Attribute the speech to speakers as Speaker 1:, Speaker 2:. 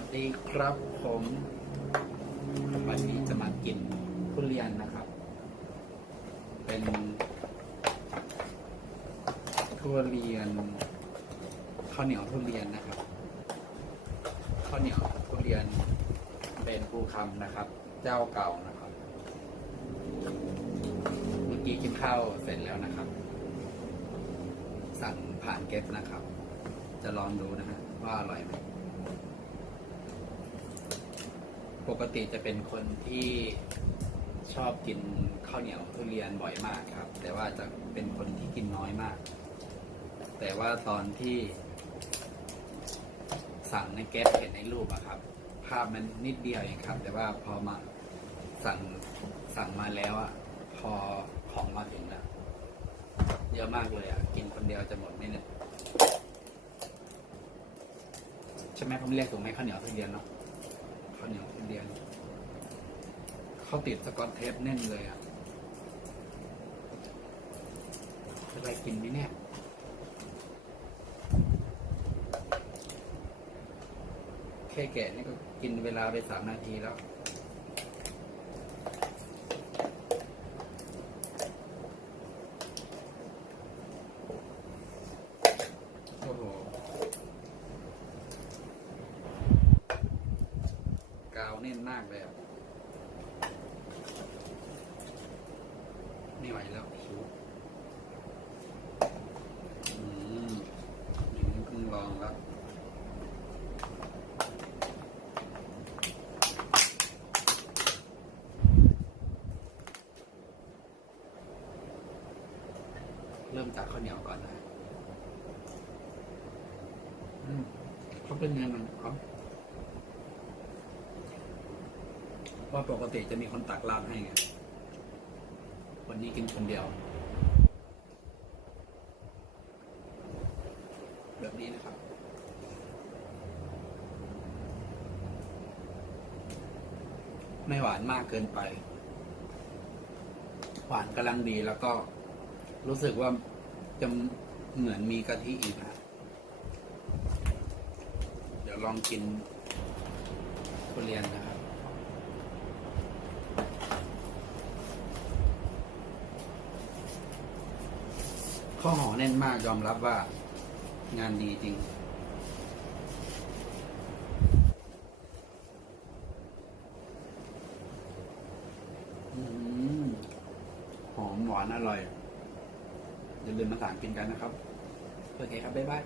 Speaker 1: วัสดีครับผมวันนี้จะมากินทุเรียนนะครับ เป็นทุเรียนข้าวเหนียวทุเรียนนะครับข้าวเหนียวทุเรียนเป็นภูคำนะครับ เจ้าเก่านะครับ เมื่อกี้กินข้าวเสร็จแล้วนะครับ สั่งผ่านเก็ตนะครับ จะลองดูนะฮะว่าอร่อยไหม ปกติจะเป็นคนที่ชอบกินข้าวเหนียวทุเรียนบ่อยมากครับ แต่ว่าจะเป็นคนที่กินน้อยมาก แต่ว่าตอนที่ สั่งในแก๊สเห็นในรูปอะครับ ภาพมันนิดเดียวเองครับ แต่ว่าพอมาสั่งสั่งมาแล้วอะพอของมาถึงแล้วเยอะมากเลยอะกินคนเดียวจะหมดไหมเนี่ยใช่ไหมผมเรียกถูกไหมข้าวเหนียวทุเรียนเนาะ ข้าวเหนียวทุเรียนเขาติดสกอตเทปแน่นเลยอะจะไปกินไหมเนี่ยแค่แกะนี่ก็กินเวลาไปสามนาทีแล้ว โอ้โห กาวแน่นมากเลยอะไม่ไหวแล้วหิวอืมอย่างนี้เพิ่งลองแล้วเริ่มจากข้าวเหนียวก่อนนะ อืมเขาเป็นยังไงมันเขา เพราปกติจะมีคนตักลาบให้ไง วันนี้กินคนเดียว แบบนี้นะครับ ไม่หวานมากเกินไป หวานกำลังดีแล้วก็รู้สึกว่าจะเหมือนมีกะทิอีกนะเดี๋ยวลองกินทุเรียนนะครับ ข้อหอแน่นมากยอมรับว่างานดีจริงอหอมหวานอร่อยอย่าลืมมาสั่งกินกันนะครับ โอเคครับ บ๊ายบาย